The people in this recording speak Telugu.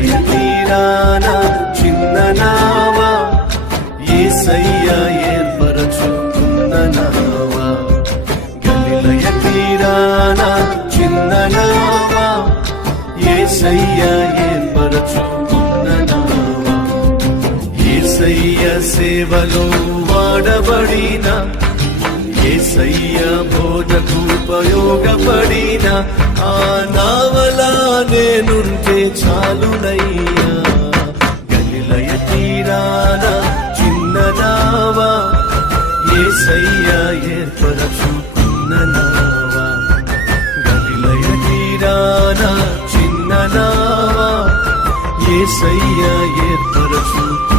గలిలయ తీరాన చిన్న నావా యేసయ్య ఏర్పరచుకున్న నావా. గలిలయ తీరాన చిన్న నావా యేసయ్య ఏర్పరచుకున్న నావా. యేసయ్య సేవలో వాడబడిన యేసయ్య బోధకు ఉపయోగపడిన ఆ నావలా నేనుంటే చాలునయ్యా. గలిలయ తీరాన చిన్న నావా యేసయ్య ఏర్పరచుకున్న నావా. గలిలయ తీరాన చిన్న నావా యేసయ్య ఏర్పరచుకున్న